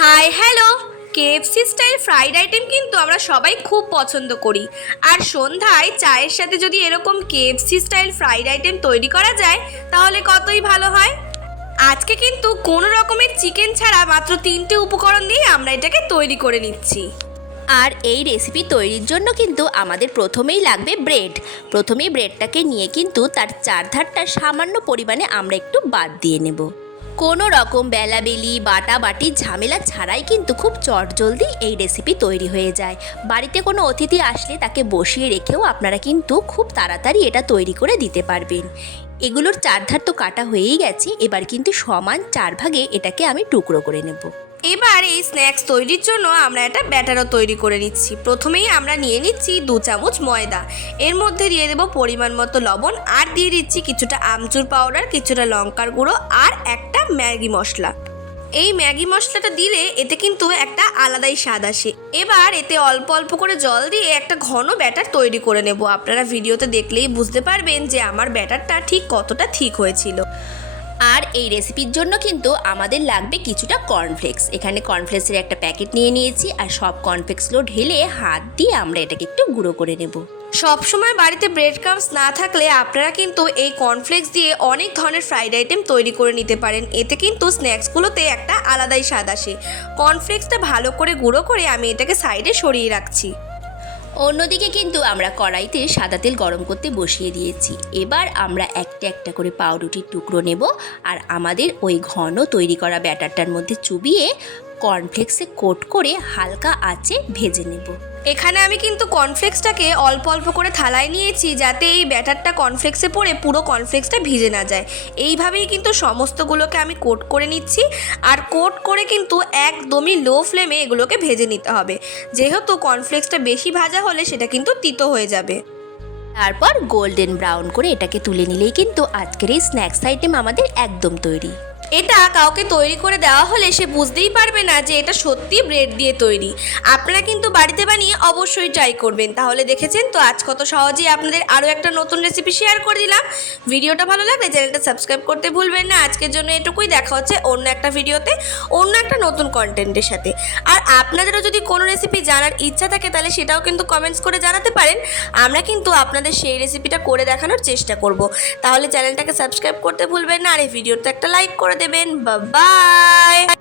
Hi hello, KFC style fried item কিন্তু আমরা সবাই খুব পছন্দ করি। আর সন্ধ্যায় চায়ের সাথে যদি এরকম কেএফসি স্টাইল ফ্রাইড আইটেম তৈরি করা যায় তাহলে কতই ভালো হয়। আজকে কিন্তু কোনো রকমের চিকেন ছাড়া মাত্র 3টে উপকরণ দিয়ে আমরা এটাকে তৈরি করে নিচ্ছি। আর এই রেসিপি তৈরির জন্য কিন্তু আমাদের প্রথমেই লাগবে ব্রেড। প্রথমেই ব্রেডটাকে নিয়ে কিন্তু তার চারধারটা সামান্য পরিমাণে আমরা একটু বাদ দিয়ে নেব। কোনো রকম বেলাবেলি বাটাবাটি ঝামেলা ছাড়াই কিন্তু খুব চটজলদি এই রেসিপি তৈরি হয়ে যায়। বাড়িতে কোনো অতিথি আসলে তাকে বসিয়ে রেখেও আপনারা কিন্তু খুব তাড়াতাড়ি এটা তৈরি করে দিতে পারবেন। এগুলোর চারধার তো কাটা হয়েই গেছে, এবার কিন্তু সমান 4 ভাগে এটাকে আমি টুকরো করে নেব। এবার এই স্ন্যাক্স তৈরির জন্য আমরা একটা ব্যাটারও তৈরি করে নিচ্ছি। প্রথমেই আমরা নিয়ে নিচ্ছি 2 চামচ ময়দা, এর মধ্যে দিয়ে দেবো পরিমাণ মতো লবণ, আর দিয়ে দিচ্ছি কিছুটা আমচুর পাউডার, কিছুটা লঙ্কার গুঁড়ো আর একটা ম্যাগি মশলা। এই ম্যাগি মশলাটা দিলে এতে কিন্তু একটা আলাদাই স্বাদ আসে। এবার এতে অল্প অল্প করে জল দিয়ে একটা ঘন ব্যাটার তৈরি করে নেব। আপনারা ভিডিওতে দেখলেই বুঝতে পারবেন যে আমার ব্যাটারটা ঠিক কতটা ঠিক হয়েছিল। আর এই রেসিপির জন্য কিন্তু আমাদের লাগবে কিছুটা কর্নফ্লেক্স। এখানে কর্নফ্লেক্সের একটা প্যাকেট নিয়ে নিয়েছি, আর সব কর্নফ্লেক্সগুলো ঢেলে হাত দিয়ে আমরা এটাকে একটু গুঁড়ো করে নেব। সবসময় বাড়িতে ব্রেড ক্রাম্বস না থাকলে আপনারা কিন্তু এই কর্নফ্লেক্স দিয়ে অনেক ধরনের ফ্রাইড আইটেম তৈরি করে নিতে পারেন। এতে কিন্তু স্ন্যাক্সগুলোতে একটা আলাদাই স্বাদ আসে। কর্নফ্লেক্সটা ভালো করে গুঁড়ো করে আমি এটাকে সাইডে সরিয়ে রাখছি। অন্যদিকে কিন্তু আমরা কড়াইতে সাদা তেল গরম করতে বসিয়ে দিয়েছি। এবার আমরা একটা একটা করে পাউরুটির টুকরো নেব, আর আমাদের ওই ঘন তৈরি করা ব্যাটারটার মধ্যে চুবিয়ে কর্নফ্লেক্সে কোট করে হালকা আঁচে ভেজে নেব। এখানে আমি কিন্তু কর্নফ্লেক্সটাকে অল্প অল্প করে থালায় নিয়েছি, যাতে এই ব্যাটারটা কর্নফ্লেক্সে পড়ে পুরো কর্নফ্লেক্সটা ভিজে না যায়। এইভাবেই কিন্তু সমস্তগুলোকে আমি কোট করে নিচ্ছি। আর কোট করে কিন্তু একদমই লো ফ্লেমে এগুলোকে ভেজে নিতে হবে, যেহেতু কর্নফ্লেক্সটা বেশি ভাজা হলে সেটা কিন্তু তিতো হয়ে যাবে। তারপর গোল্ডেন ব্রাউন করে এটাকে তুলে নিলেই কিন্তু আজকের এই স্ন্যাক্স আইটেম আমাদের একদম তৈরি। এটা কাউকে তৈরি করে দেওয়া হলে সে বুঝতেই পারবে না যে এটা সত্যি ব্রেড দিয়ে তৈরি। আপনারা কিন্তু বাড়িতে বানিয়ে অবশ্যই ট্রাই করবেন। তাহলে দেখেছেন তো আজ কত সহজেই আপনাদের আরও একটা নতুন রেসিপি শেয়ার করে দিলাম। ভিডিওটা ভালো লাগলে চ্যানেলটা সাবস্ক্রাইব করতে ভুলবেন না। আজকের জন্য এটুকুই, দেখা হচ্ছে অন্য একটা ভিডিওতে অন্য একটা নতুন কন্টেন্টের সাথে। আর আপনাদেরও যদি কোনো রেসিপি জানার ইচ্ছা থাকে তাহলে সেটাও কিন্তু কমেন্টস করে জানাতে পারেন। আমরা কিন্তু আপনাদের সেই রেসিপিটা করে দেখানোর চেষ্টা করব। তাহলে চ্যানেলটাকে সাবস্ক্রাইব করতে ভুলবেন না, আর এই ভিডিওতে একটা লাইক করে দেবেন। বাই।